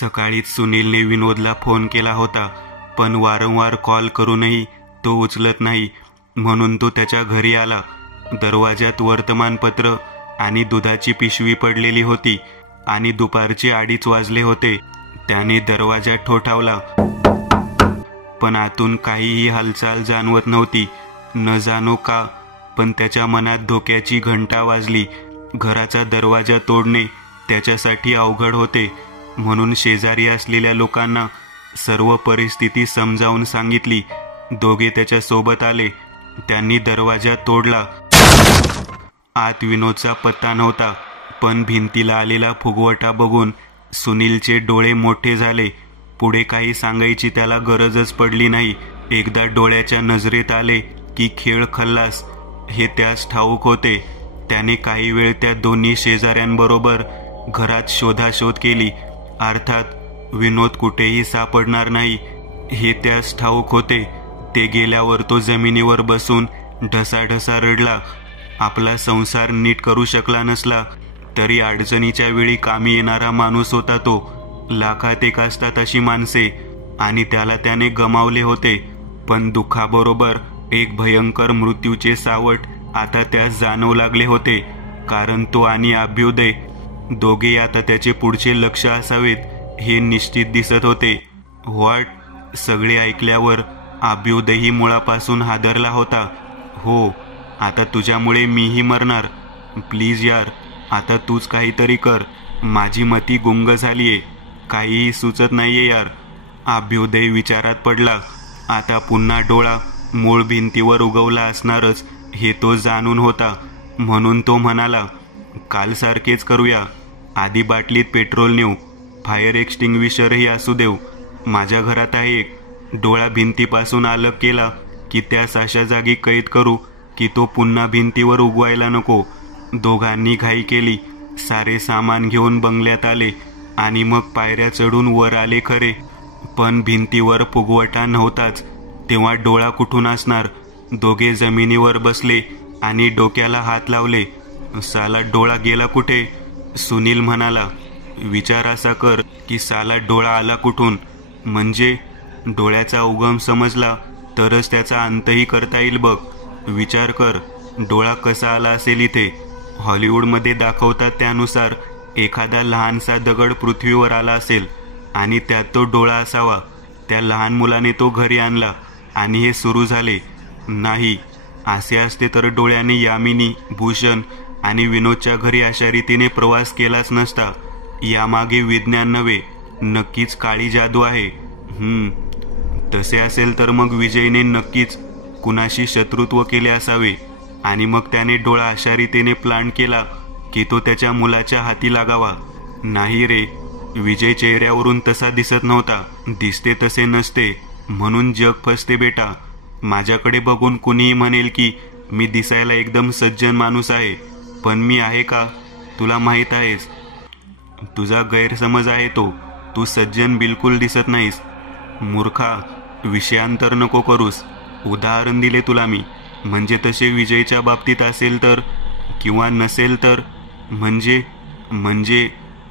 सकाळीच सुनीलने विनोदला फोन केला होता, पण वारंवार कॉल करूनही तो उचलत नाही, म्हणून तो त्याच्या घरी आला. दरवाजात वर्तमानपत्र आणि दुधाची पिशवी पडलेली होती आणि दुपारचे 2:30 वाजले होते. त्याने दरवाजा ठोठावला, पण आतून काहीही हालचाल जाणवत नव्हती. न जाणो का, पण त्याच्या मनात धोक्याची घंटा वाजली. घराचा दरवाजा तोडणे त्याच्यासाठी अवघड होते, म्हणून शेजारी असलेल्या लोकांना सर्व परिस्थिती समजावून सांगितली. दोघे त्याच्या सोबत आले. त्यांनी दरवाजा तोडला. आत विनोदचा पत्ता नव्हता, पण भिंतीला आलेला फुगवटा बघून सुनीलचे डोळे मोठे झाले. पुढे काही सांगायची त्याला गरजच पडली नाही. एकदा डोळ्याच्या नजरेत आले की खेळ खल्लास हे त्यास ठाऊक होते. त्याने काही वेळ त्या दोन्ही शेजाऱ्यांबरोबर घरात शोधाशोध केली. अर्थात विनोद कुठेही सापडणार नाही हे त्यास ठाऊक होते. ते गेल्यावर तो जमिनीवर बसून ढसाढसा रडला. आपला संसार नीट करू शकला नसला तरी अडचणीच्या वेळी कामी येणारा माणूस होता तो. लाखात एक असतात अशी माणसे, आणि त्याला त्याने गमावले होते. पण दुःखाबरोबर एक भयंकर मृत्यूचे सावट आता त्यास जाणवू लागले होते, कारण तो आणि अभ्युदय दोघे आता त्याचे पुढचे लक्ष असावेत हे निश्चित दिसत होते. व्हॉट? सगळे ऐकल्यावर अभ्युदयही मुळापासून हादरला होता. हो, आता तुझ्यामुळे मीही मरणार. प्लीज यार, आता तूच काहीतरी कर. माझी मती गुंग झालीये, काहीही सुचत नाहीये यार. अभ्युदय विचारात पडला. आता पुन्हा डोळा मूळ भिंतीवर उगवला असणारच हे तो जाणून होता, म्हणून तो म्हणाला, कालसारखेच करूया. आधी बाटलीत पेट्रोल नेऊ, फायर एक्स्टिंग्विशरही असू देऊ. माझ्या घरात आहे एक. डोळा भिंतीपासून अलग केला की त्यास अशा जागी कैद करू की तो पुन्हा भिंतीवर उगवायला नको. दोघांनी घाई केली. सारे सामान घेऊन बंगल्यात आले आणि मग पायऱ्या चढून वर आले खरे, पण भिंतीवर फुगवटा नव्हताच. तेव्हा डोळा कुठून असणार? दोघे जमिनीवर बसले आणि डोक्याला हात लावले. साला डोळा गेला कुठे? सुनील म्हणाला. विचार असा कर की साला डोळा आला कुठून, म्हणजे डोळ्याचा उगम समजला तरच त्याचा अंतही करता येईल बघ. विचार कर, डोळा कसा आला असेल इथे? हॉलिवूडमध्ये दाखवतात त्यानुसार एखादा लहानसा दगड पृथ्वीवर आला असेल आणि त्यात तो डोळा असावा. त्या लहान मुलाने तो घरी आणला आणि हे सुरू झाले. नाही, असे असते तर डोळ्याने यामिनी, भूषण आणि विनोदच्या घरी अशा रीतीने प्रवास केलाच नसता. यामागे विज्ञान नव्हे, नक्कीच काळी जादू आहे. तसे असेल तर मग विजयने नक्कीच कुणाशी शत्रुत्व केले असावे आणि मग त्याने डोळा अशा रीतीने प्लान केला की तो त्याच्या मुलाच्या हाती लागावा. नाही रे, विजय चेहऱ्यावरून तसा दिसत नव्हता. दिसते तसे नसते, म्हणून जग फसते बेटा. माझ्याकडे बघून कुणीही म्हणेल की मी दिसायला एकदम सज्जन माणूस आहे, पण मी आहे का तुला माहीत आहेस. तुझा गैरसमज आहे तो. तू सज्जन बिलकुल दिसत नाहीस. मूर्खा, विषयांतर नको करूस. उदाहरण दिले तुला मी. म्हणजे तसे विजयच्या बाबतीत असेल तर, किंवा नसेल तर,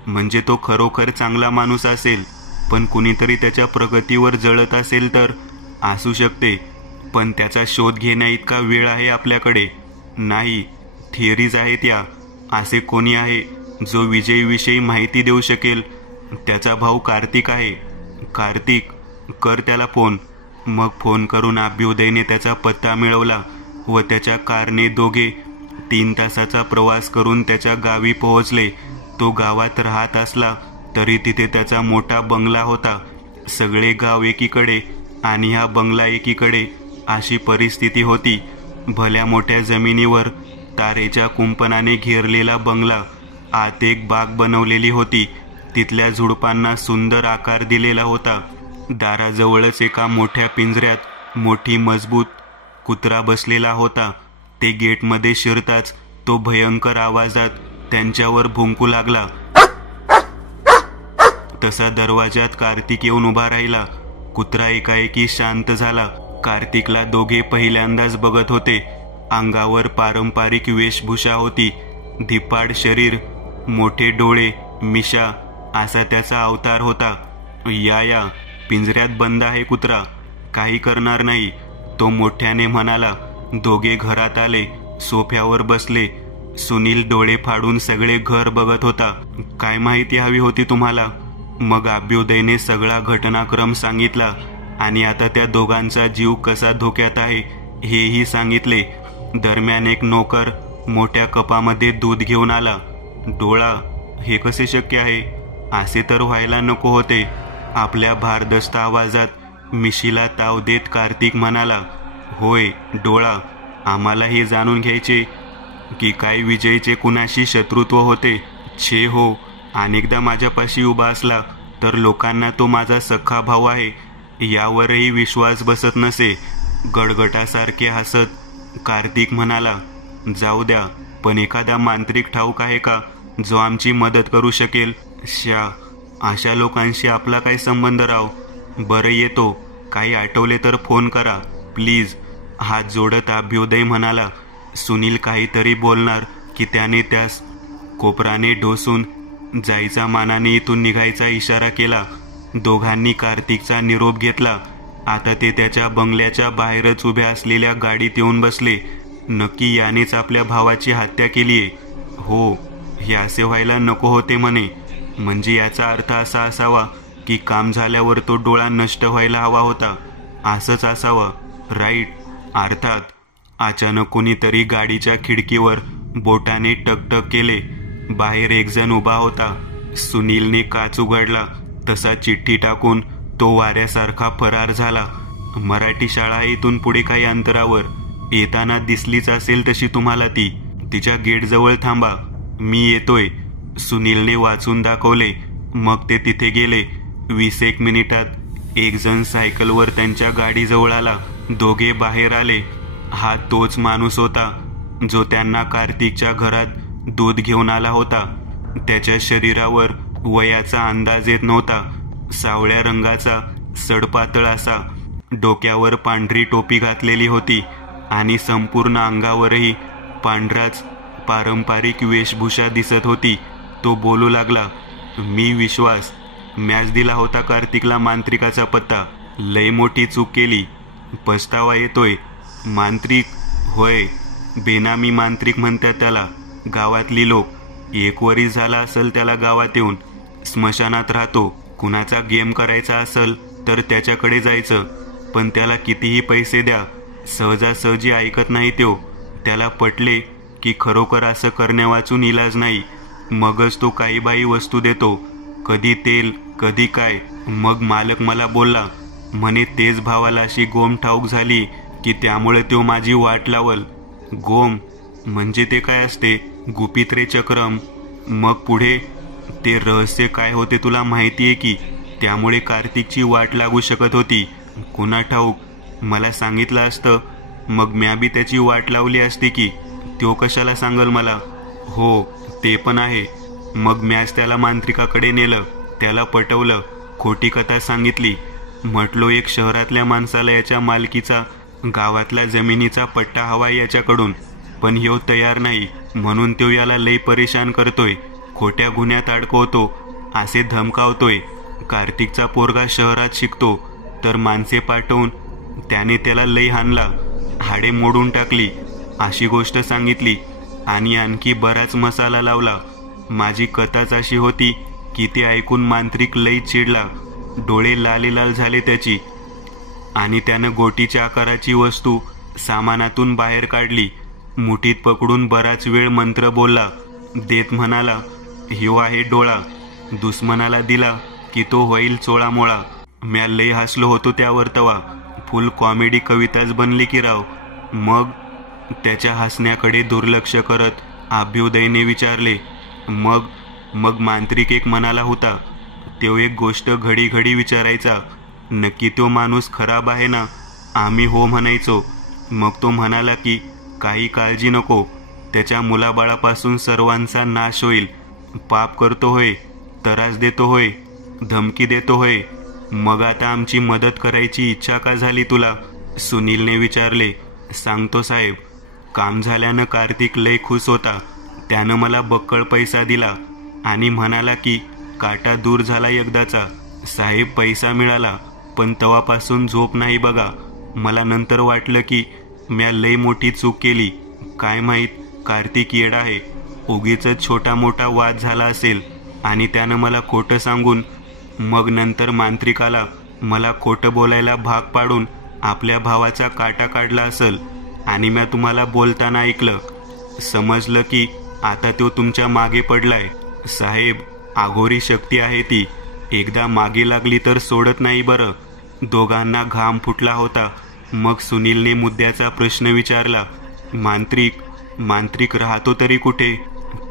म्हणजे तो खरोखर चांगला माणूस असेल, पण कुणीतरी त्याच्या प्रगतीवर जळत असेल तर असू शकते. पण त्याचा शोध घेण्या इतका वेळ आहे आपल्याकडे नाही. थिअरीज आहेत या. असे कोणी आहे जो विजयविषयी माहिती देऊ शकेल? त्याचा भाऊ कार्तिक आहे. कार्तिक, कर त्याला फोन. मग फोन करून अभ्युदयने त्याचा पत्ता मिळवला व त्याच्या कारने दोघे 3 तासाचा प्रवास करून त्याच्या गावी पोहोचले. तो गावात राहत असला तरी तिथे त्याचा मोठा बंगला होता. सगळे गाव एकीकडे आणि हा बंगला एकीकडे अशी परिस्थिती होती. भल्या मोठ्या जमिनीवर तारेच्या कुंपणाने घेरलेला बंगला. आत एक बाग बनवलेली होती. तिथल्या झुडपांना सुंदर आकार दिलेला होता. दाराजवळच एका मोठ्या पिंजऱ्यात मोठी मजबूत कुत्रा बसलेला होता. ते गेटमध्ये शिरताच तो भयंकर आवाजात त्यांच्यावर भुंकू लागला. तसा दरवाजात कार्तिक येऊन उभा राहिला. कुत्रा एकाएकी शांत झाला. कार्तिकला दोघे पहिल्यांदाच बघत होते. अंगावर पारंपरिक वेशभूषा होती. धिप्पाड शरीर, मोठे डोळे, मिशा असा त्याचा अवतार होता. या पिंजऱ्यात बंद आहे कुत्रा, काही करणार नाही, तो मोठ्याने म्हणाला. दोघे घरात आले, सोफ्यावर बसले. सुनील डोळे फाडून सगळे घर बघत होता. काय माहिती हवी होती तुम्हाला? मग अभ्युदयने सगळा घटनाक्रम सांगितला आणि आता त्या दोघांचा जीव कसा धोक्यात आहे हेही सांगितले. दरम्यान एक नोकर मोठ्या कपामध्ये दूध घेऊन आला. डोळा, हे कसे शक्य आहे? असे तर व्हायला नको होते. आपल्या भारदस्त आवाजात मिशीला ताव देत कार्तिक म्हणाला. होय डोळा, आम्हाला हे जाणून घ्यायचे की काय विजयचे कुणाशी शत्रुत्व होते. छे हो, अनेकदा माझ्यापाशी उभा असला तर लोकांना तो माझा सख्खा भाऊ आहे यावरही विश्वास बसत नसे. गडगटासारखे हसत कार्तिक म्हणाला. जाऊ द्या, पण एखादा मांत्रिक ठाऊक आहे का जो आमची मदत करू शकेल? अशा लोकांशी आपला काय संबंध राव? बरं येतो, काही आठवले तर फोन करा प्लीज, हात जोडत अभ्युदय म्हणाला. सुनील काहीतरी बोलणार की त्याने त्यास कोपराने ढोसून जायचा मानाने इथून निघायचा इशारा केला. दोघांनी कार्तिकचा निरोप घेतला. आता ते त्याच्या बंगल्याच्या बाहेरच उभ्या असलेल्या गाडीत येऊन बसले. नक्की यानेच आपल्या भावाची हत्या केलीये? हो, हे असे व्हायला नको होते म्हणे. म्हणजे याचा अर्थ असा असावा की काम झाल्यावर तो डोळा नष्ट व्हायला हवा होता. असंच असावं, राईट? अर्थात. अचानक कोणीतरी गाडीच्या खिडकीवर बोटाने टकटक केले. बाहेर एक जण उभा होता. सुनीलने काच उघडला तसा चिठ्ठी टाकून तो वाऱ्यासारखा फरार झाला. मराठी शाळा आहे इथून पुढे काही अंतरावर. येताना दिसलीच असेल तशी तुम्हाला ती. तिच्या गेटजवळ थांबा, मी येतोय. सुनीलने वाचून दाखवले. मग ते तिथे गेले. 20 मिनिटात एक जण सायकलवर त्यांच्या गाडीजवळ आला. दोघे बाहेर आले. हा तोच माणूस होता जो त्यांना कार्तिकच्या घरात दूध घेऊन आला होता. त्याच्या शरीरावर वयाचा अंदाज येत नव्हता. सावळ्या रंगाचा सडपातळ असा, डोक्यावर पांढरी टोपी घातलेली होती आणि संपूर्ण अंगावरही पांढराच पारंपरिक वेशभूषा दिसत होती. तो बोलू लागला. मी विश्वास. मॅच दिला होता कार्तिकला मांत्रिकाचा पत्ता. लय मोठी चूक केली, पछतावा येतोय. मांत्रिक? होय, बेनामी मांत्रिक म्हणतात त्याला गावातली लोक. 1 वर्ष झाला असेल त्याला गावात येऊन. स्मशानात राहतो. कुणाचा गेम करायचा असेल तर त्याच्याकडे जायचं, पण त्याला कितीही पैसे द्या, सहजासहजी ऐकत नाही तो. त्याला पटले की खरोखर असं करण्यावाचून इलाज नाही, मगच तो काही बाई वस्तू देतो, कधी तेल कधी काय. मग मालक मला बोलला म्हणे तेच भावाला अशी गोम ठाऊक झाली की त्यामुळे तो माझी वाट लावल. गोम म्हणजे ते काय असते? गुपित रे चक्रम. मग पुढे? ते रहस्य काय होते तुला माहितीये की? त्यामुळे कार्तिकची वाट लागू शकत होती. कुणा ठाऊक, मला सांगितलं असतं मग म्या बी त्याची वाट लावली असती की. तो कशाला सांगल मला? हो, ते पण आहे. मग मॅच त्याला मांत्रिकाकडे नेलं, त्याला पटवलं, खोटी कथा सांगितली. म्हटलो एक शहरातल्या माणसाला याच्या मालकीचा गावातल्या जमिनीचा पट्टा हवा याच्याकडून, पण ह्यो तयार नाही, म्हणून तो याला लई परेशान करतोय, खोट्या गुन्ह्यात अडकवतो, असे धमकावतोय. कार्तिकचा पोरगा शहरात शिकतो तर माणसे पाठवून त्याने त्याला लई हाणला, हाडे मोडून टाकली, अशी गोष्ट सांगितली आणि आणखी बराच मसाला लावला. माझी कथाच अशी होती की ते ऐकून मांत्रिक लई चिडला. डोळे लाल झाले त्याची आणि त्यानं गोटीच्या आकाराची वस्तू सामानातून बाहेर काढली. मुठीत पकडून बराच वेळ मंत्र बोलला. देत म्हणाला, ह्यो आहे डोळा. दुश्मनाला दिला की तो होईल चोळामोळा. म्या लई हसलो होतो त्यावर तवा. फुल कॉमेडी कविताच बनली की राव. मग त्याच्या हसण्याकडे दुर्लक्ष करत अभ्युदयने विचारले, मग मांत्रिक एक म्हणाला होता, तो एक गोष्ट घडी घडी विचारायचा, नक्की तो माणूस खराब आहे ना? आम्ही हो म्हणायचो. मग तो म्हणाला की काही काळजी नको, त्याच्या मुलाबाळापासून सर्वांचा नाश होईल. पाप करतो होय, त्रास देतो होय, धमकी देतो होय. मग आता आमची मदत करायची इच्छा का झाली तुला? सुनीलने विचारले. सांगतो साहेब. काम झाल्यानं कार्तिक लय खुश होता. त्यानं मला बक्कळ पैसा दिला आणि म्हणाला की काटा दूर झाला एकदाचा. साहेब पैसा मिळाला, पण तेव्हापासून झोप नाही बघा. मला नंतर वाटलं की म्या लई मोठी चूक केली. काय माहीत कार्तिक येडा आहे. उगीच छोटा मोठा वाद झाला असेल आणि त्यानं मला खोटं सांगून मग नंतर मांत्रिकाला मला खोटं बोलायला भाग पाडून आपल्या भावाचा काटा काढला असेल आणि म्या तुम्हाला बोलताना ऐकलं. समजलं की आता तो तुमच्या मागे पडलाय. साहेब, आघोरी शक्ती आहे ती. एकदा मागे लागली तर सोडत नाही बरं. दोघांना घाम फुटला होता. मग सुनीलने मुद्द्याचा प्रश्न विचारला. मांत्रिक राहतो तरी कुठे?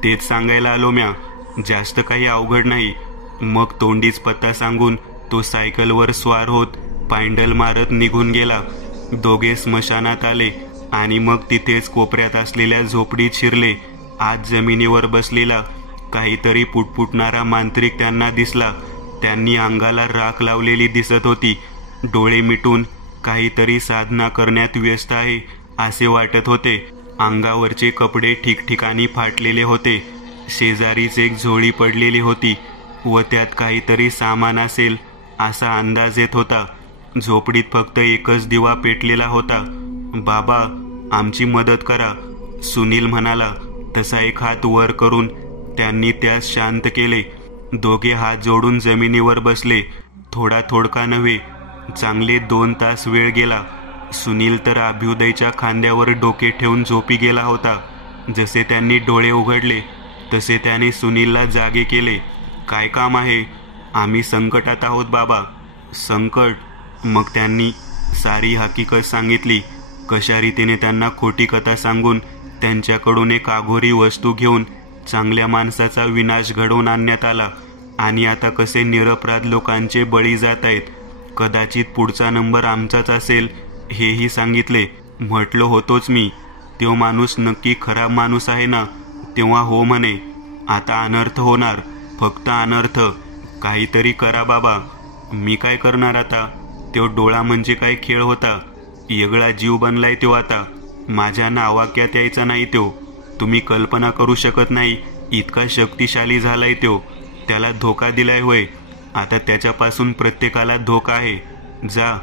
तेच सांगायला आलो म्या. जास्त काही अवघड नाही. मग तोंडीच पत्ता सांगून तो सायकलवर स्वार होत पायंडल मारत निघून गेला. दोघे स्मशानात आले आणि मग तिथेच कोपऱ्यात असलेल्या झोपडीत शिरले. आज जमिनीवर बसलेला काहीतरी पुटपुटणारा मांत्रिक त्यांना दिसला. त्यांनी अंगाला राख लावलेली दिसत होती. डोळे मिटून काहीतरी साधना करण्यात व्यस्त आहे असे वाटत होते. अंगावरचे कपडे ठिकठिकाणी फाटलेले होते. शेजारीच एक झोळी पडलेली होती व त्यात काहीतरी सामान असेल असा अंदाज येत होता. झोपडीत फक्त एकच दिवा पेटलेला होता. बाबा, आमची मदत करा, सुनील म्हणाला. तसा एक हात वर करून त्यांनी त्यास शांत केले. दोघे हात जोडून जमिनीवर बसले. थोडका नव्हे, चांगले 2 तास वेळ गेला. सुनील तर अभ्युदयच्या खांद्यावर डोके ठेवून झोपी गेला होता. जसे त्यांनी डोळे उघडले तसे त्याने सुनीलला जागे केले. काय काम आहे? आम्ही संकटात आहोत बाबा. संकट? मग त्यांनी सारी हकीकत सांगितली. कशा रीतीने त्यांना खोटी कथा सांगून त्यांच्याकडून एक आघोरी वस्तू घेऊन चांगल्या माणसाचा विनाश घडवून आणण्यात आला आणि आता कसे निरपराध लोकांचे बळी जात आहेत. कदाचित पुढचा नंबर आमचाच असेल हेही सांगितले. म्हटलो होतोच मी, तो माणूस नक्की खराब माणूस आहे ना? तेव्हा हो म्हणे. आता अनर्थ होणार, फक्त अनर्थ. काहीतरी करा बाबा. मी काय करणार आता? तो डोळा म्हणजे काय खेळ होता? वेगळा जीव बनलाय तो आता. माझ्या नावाक्यात यायचा नाही तो. तुम्ही कल्पना करू शकत नाही इतका शक्तिशाली झालाय तो. त्याला धोका दिलाय होय. आता त्याच्यापासून प्रत्येकाला धोका आहे. जा,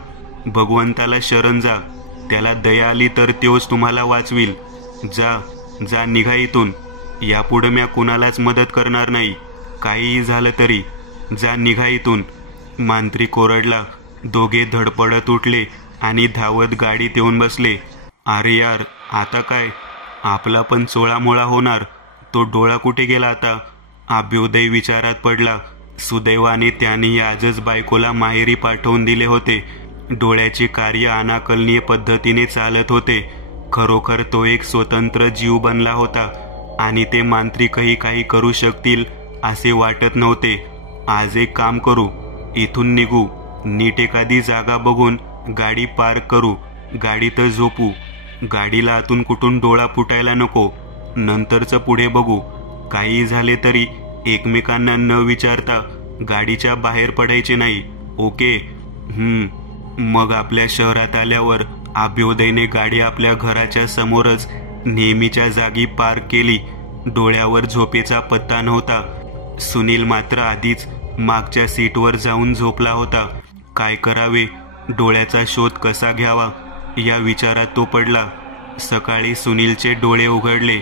भगवंताला शरण जा. त्याला दया आली तर तोच तुम्हाला वाचविल. जा जा, निघा इथून. यापुढे म्या कुणालाच मदत करणार नाही, काहीही झालं तरी. जा, निघा इथून. मांत्रिक ओरडला. दोघे धडपडत उठले आणि धावत गाडीत येऊन बसले. अरे यार, आता काय? आपला पण चोळामोळा होणार. तो डोळा कुठे गेला आता? अभ्युदय विचारात पडला. सुदैवाने त्यानेही आजच बायकोला माहेरी पाठवून दिले होते. डोळ्याचे कार्य अनाकलनीय पद्धतीने चालत होते. खरोखर तो एक स्वतंत्र जीव बनला होता आणि ते मांत्रिकही काही करू शकतील असे वाटत नव्हते. आज एक काम करू, इथून निघू. नीट एखादी जागा बघून गाडी पार्क करू. गाडीतच झोपू. गाडीला आतून कुठून डोळा फुटायला नको. नंतरचं पुढे बघू. काही झाले तरी एकमेकांना न विचारता गाडीच्या बाहेर पडायचे नाही. ओके? मग आपल्या शहरात आल्यावर अभ्युदयने गाडी आपल्या घराच्या समोरच नेहमीच्या जागी पार्क केली. डोळ्यावर झोपेचा पत्ता नव्हता. सुनील मात्र आधीच मागच्या सीटवर जाऊन झोपला होता. काय करावे? डोळ्याचा शोध कसा घ्यावा या विचारात तो पडला. सकाळी सुनीलचे डोळे उघडले.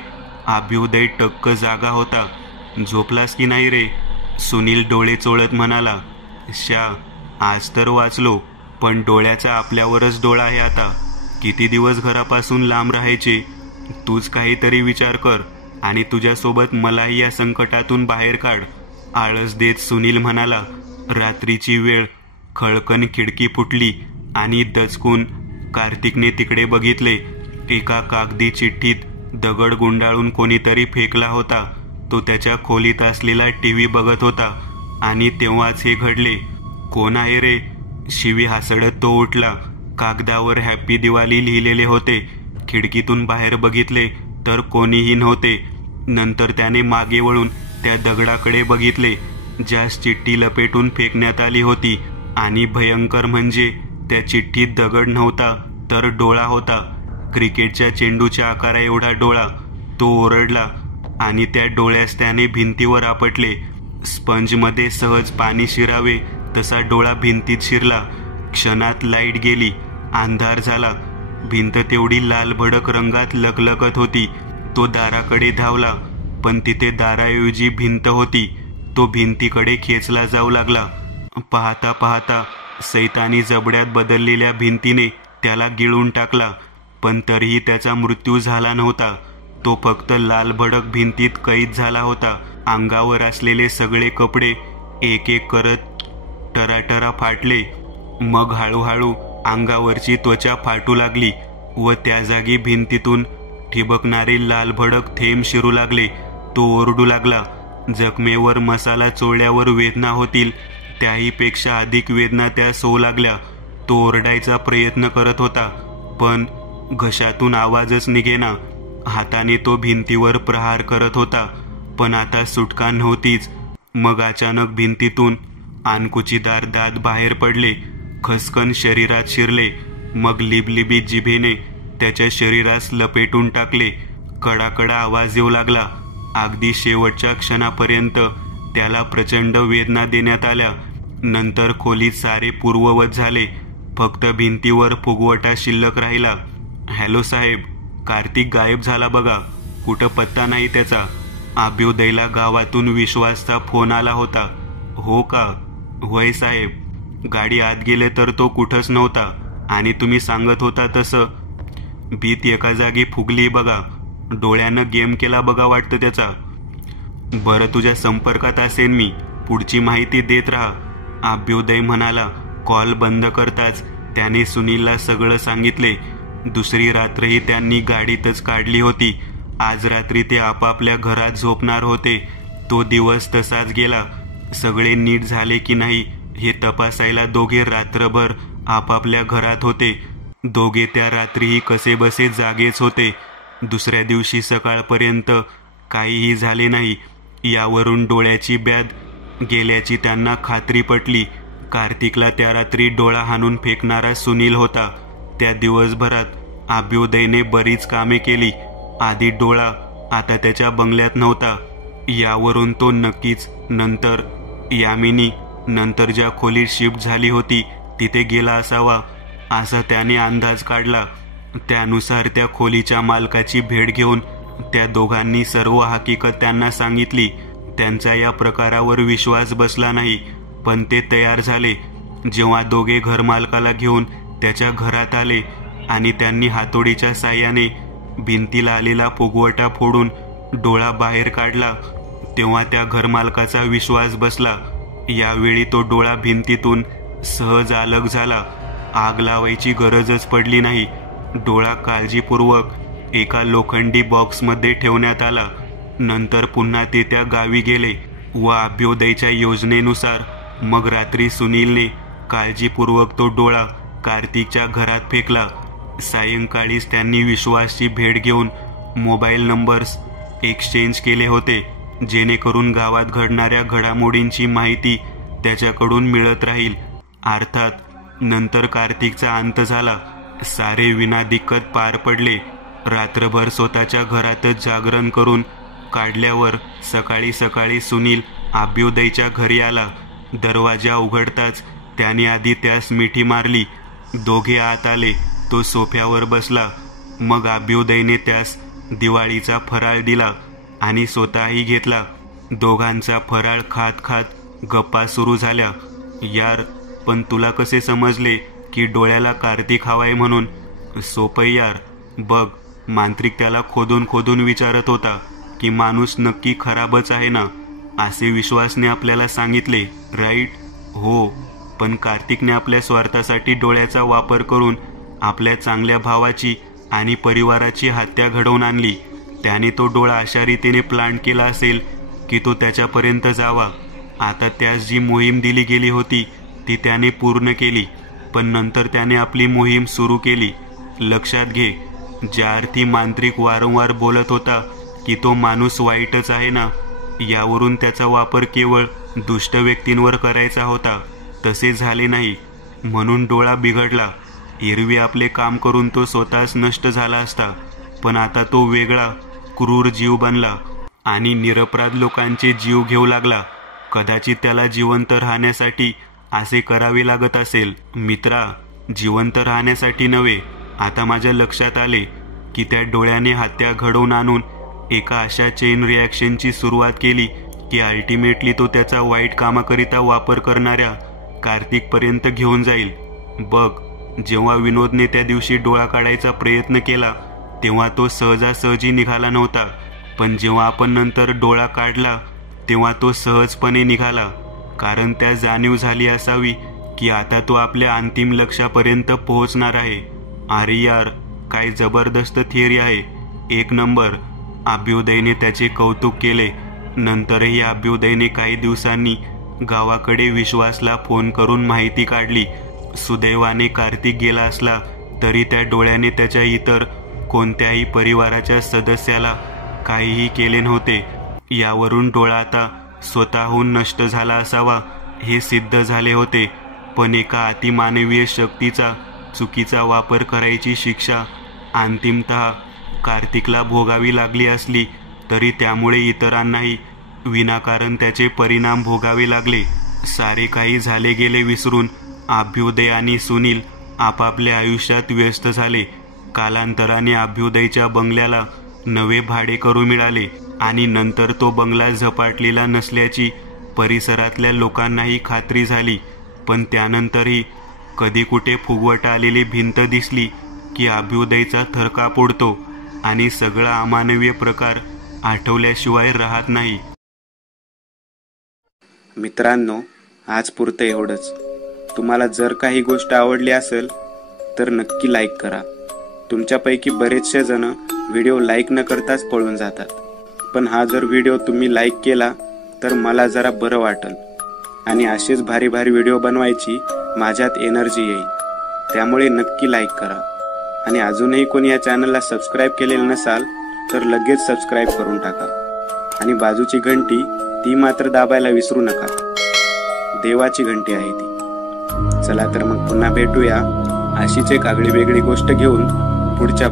अभ्युदय टक्क जागा होता. झोपलास की नाही रे? सुनील डोळे चोळत म्हणाला. आज तर वाचलो, पण डोळ्याचा आपल्यावरच डोळा आहे आता. किती दिवस घरापासून लांब राहायचे? तूच काहीतरी विचार कर आणि तुझ्यासोबत मलाही या संकटातून बाहेर काढ. आळस देत सुनील म्हणाला. रात्रीची वेळ. खळकन खिडकी फुटली आणि दचकून कार्तिकने तिकडे बघितले. एका कागदी चिठ्ठीत दगड गुंडाळून कोणीतरी फेकला होता. तो त्याच्या खोलीत असलेला टीव्ही बघत होता आणि तेव्हाच हे घडले. कोण आहे रे? शिवी हसडत तो उठला. कागदावर हॅपी दिवाळी लिहिलेले होते. खिडकीतून बाहेर बघितले तर कोणीही नव्हते. नंतर त्याने मागे वळून त्या दगडाकडे बघितले ज्यास चिठ्ठी लपेटून फेकण्यात आली होती आणि भयंकर म्हणजे त्या चिठ्ठीत दगड नव्हता तर डोळा होता. क्रिकेटच्या चेंडूच्या आकारा एवढा डोळा. तो ओरडला आणि त्या डोळ्यास त्याने भिंतीवर आपटले. स्पंजमध्ये सहज पाणी शिरावे तसा डोळा भिंतीत शिरला. क्षणात लाईट गेली, अंधार झाला. भिंत तेवढी लाल भडक रंगात लखलखत होती. तो दाराकडे धावला, पण तिथे दाराऐवजी भिंत होती. तो भिंतीकडे खेचला जाऊ लागला. पाहता पाहता सैतानी जबड्यात बदललेल्या भिंतीने त्याला गिळून टाकला, पण तरीही त्याचा मृत्यू झाला नव्हता. तो फक्त लाल भडक भिंतीत कैद झाला होता. अंगावर असलेले सगळे कपडे एक एक करत टराटरा फाटले. मग हळूहळू अंगावरची त्वचा फाटू लागली व त्या जागी भिंतीतून ठिबकणारे लाल भडक थेंब शिरू लागले. तो ओरडू लागला. जखमेवर मसाला चोळल्यावर वेदना होतील, त्याहीपेक्षा अधिक वेदना त्यास होऊ लागल्या. तो ओरडायचा प्रयत्न करत होता, पण घशातून आवाजच निघेना. हाताने तो भिंतीवर प्रहार करत होता, पण आता सुटका नव्हतीच. मग अचानक भिंतीतून अणकुचीदार दात बाहेर पडले, खसकन शरीरात शिरले. मग लिबलिबीत जिभेने त्याच्या शरीरास लपेटून टाकले. कडाकडा आवाज येऊ लागला. अगदी शेवटच्या क्षणापर्यंत त्याला प्रचंड वेदना देण्यात आल्या. नंतर खोलीत सारे पूर्ववत झाले. फक्त भिंतीवर फुगवटा शिल्लक राहिला. हॅलो साहेब, कार्तिक गायब झाला बघा, कुठं पत्ता नाही त्याचा. अभ्युदयला गावातून विश्वासचा फोन आला होता. हो का? होय साहेब, गाडी आत गेले तर तो कुठंच नव्हता, आणि तुम्ही सांगत होता तसं भीत एका जागी फुगली बघा. डोळ्यानं गेम केला बघा वाटतं त्याचा. बरं, तुझ्या संपर्कात असेन मी, पुढची माहिती देत राहा, अभ्युदय म्हणाला. कॉल बंद करताच त्याने सुनीलला सगळं सांगितले. दुसरी रात्रही त्यांनी गाडीतच काढली होती. आज रात्री ते आपापल्या घरात झोपणार होते. तो दिवस तसाच गेला. सगळे नीट झाले की नाही हे तपासायला दोघे रात्रभर आपापल्या घरात होते. दोघे त्या रात्रीही कसेबसे जागेच होते. दुसऱ्या दिवशी सकाळपर्यंत काहीही झाले नाही. यावरून डोळ्याची ब्याद गेल्याची त्यांना खात्री पटली. कार्तिकला त्या रात्री डोळा हाणून फेकणारा सुनील होता. त्या दिवसभरात अभ्युदयने बरीच कामे केली. आधी डोळा आता त्याच्या बंगल्यात नव्हता, यावरून तो नक्कीच नंतर यामिनी नंतर ज्या खोलीत शिफ्ट झाली होती तिथे गेला असावा, असा त्याने अंदाज काढला. त्यानुसार त्या खोलीच्या मालकाची भेट घेऊन त्या दोघांनी सर्व हकीकत त्यांना सांगितली. त्यांचा या प्रकारावर विश्वास बसला नाही, पण ते तयार झाले. जेव्हा दोघे घरमालकाला घेऊन त्याच्या घरात आले आणि त्यांनी हातोडीच्या साह्याने भिंतीला आलेला फुगवटा फोडून डोळा बाहेर काढला, तेव्हा त्या घरमालकाचा विश्वास बसला. यावेळी तो डोळा भिंतीतून सहज अलग झाला. आग लावायची गरजच पडली नाही. डोळा काळजीपूर्वक एका लोखंडी बॉक्समध्ये ठेवण्यात आला. नंतर पुन्हा ते त्या गावी गेले व अभ्युदयच्या योजनेनुसार मग रात्री सुनीलने काळजीपूर्वक तो डोळा कार्तिकच्या घरात फेकला. सायंकाळीच त्यांनी विश्वासची भेट घेऊन मोबाईल नंबर्स एक्सचेंज केले होते, जेणेकरून गावात घडणाऱ्या घडामोडींची माहिती त्याच्याकडून मिळत राहील. अर्थात नंतर कार्तिकचा अंत झाला. सारे विनादिक्कत पार पडले. रात्रभर स्वतःच्या घरातच जागरण करून काढल्यावर सकाळी सकाळी सुनील अभ्युदयच्या घरी आला. दरवाजा उघडताच त्याने आधी त्यास मिठी मारली. दोघे आत आले. तो सोफ्यावर बसला. मग अभ्युदयने त्यास दिवाळीचा फराळ दिला आणि स्वतःही घेतला. दोघांचा फराळ खात खात गप्पा सुरू झाल्या. यार, पण तुला कसे समजले की डोळ्याला कार्तिक हवाय म्हणून? सोपं यार, बघ, मांत्रिक त्याला खोदून खोदून विचारत होता की माणूस नक्की खराबच आहे ना, असे विश्वासने आपल्याला सांगितले, राईट? हो, पण कार्तिकने आपल्या स्वार्थासाठी डोळ्याचा वापर करून आपल्या चांगल्या भावाची आणि परिवाराची हत्या घडवून आणली. त्याने तो डोळा अशा रीतीने प्लांट केला असेल की तो त्याच्यापर्यंत जावा. आता त्यास जी मोहीम दिली गेली होती ती त्याने पूर्ण केली, पण नंतर त्याने आपली मोहीम सुरू केली. लक्षात घे, ज्या अर्थी मांत्रिक वारंवार बोलत होता की तो माणूस वाईटच आहे ना, यावरून त्याचा वापर केवळ दुष्ट व्यक्तींवर करायचा होता. तसे झाले नाही, म्हणून डोळा बिघडला. एरवी आपले काम करून तो स्वतःच नष्ट झाला असता, पण आता तो वेगळा क्रूर जीव बनला आणि निरपराध लोकांचे जीव घेऊ लागला. कदाचित त्याला जिवंत राहण्यासाठी असे करावे लागत असेल. मित्रा, जिवंत राहण्यासाठी नव्हे. आता माझ्या लक्षात आले की त्या डोळ्याने हत्या घडवून आणून एका अशा चेन रिॲक्शनची सुरुवात केली की अल्टिमेटली तो त्याचा वाईट कामाकरिता वापर करणाऱ्या कार्तिकपर्यंत घेऊन जाईल. बघ, जेव्हा विनोदने त्या दिवशी डोळा काढायचा प्रयत्न केला तेव्हा तो सहजासहजी निघाला नव्हता, पण जेव्हा आपण नंतर डोळा काढला तेव्हा तो सहजपणे निघाला. कारण त्या जाणीव झाली असावी की आता तो आपल्या अंतिम लक्ष्यापर्यंत पोहोचणार आहे. अरे यार, काय जबरदस्त थिअरी आहे. एक नंबर. अभ्युदयने त्याचे कौतुक केले. नंतरही अभ्युदयने काही दिवसांनी गावाकडे विश्वासला फोन करून माहिती काढली. सुदैवाने कार्तिक गेला असला तरी त्या डोळ्याने त्याच्या इतर कोणत्याही परिवाराच्या सदस्याला काहीही केले नव्हते. यावरून डोळा आता स्वतःहून नष्ट झाला असावा हे सिद्ध झाले होते. पण एका अतिमानवीय शक्तीचा चुकीचा वापर करायची शिक्षा अंतिमतः कार्तिकला भोगावी लागली असली तरी त्यामुळे इतरांनाही विनाकारण त्याचे परिणाम भोगावे लागले. सारे काही झाले गेले विसरून अभ्युदय आणि सुनील आपापल्या आयुष्यात व्यस्त झाले. कालांतराने अभ्युदयच्या बंगल्याला नवे भाडेकरू मिळाले आणि नंतर तो बंगला झपाटलेला नसल्याची परिसरातल्या लोकांनाही खात्री झाली. पण त्यानंतरही कधी कुठे फुगवट आलेली भिंत दिसली की अभ्युदयचा थरकाप उडतो आणि सगळा अमानवीय प्रकार आठवल्याशिवाय राहत नाही. मित्रांनो, आज पुरतं एवढंच. तुम्हाला जर काही गोष्ट आवडली असेल तर नक्की लाईक करा. तुमच्यापैकी बरेचसे जण व्हिडिओ लाईक न करताच पळून जातात, पण हा जर व्हिडिओ तुम्ही लाईक केला तर मला जरा बरं वाटेल आणि असेच भारी भारी व्हिडिओ बनवायची माझ्यात एनर्जी येईल. त्यामुळे नक्की लाईक करा. आणि अजूनही कोणी या चॅनलला सबस्क्राईब केलेलं नसाल तर लगेच सबस्क्राईब करून टाका. आणि बाजूची घंटी ती मात्र दाबायला विसरू नका. देवाची घंटी आहे ती. चला तर मग पुन्हा भेटूया अशीच एक आगळी वेगळी गोष्ट घेऊन पुढच्या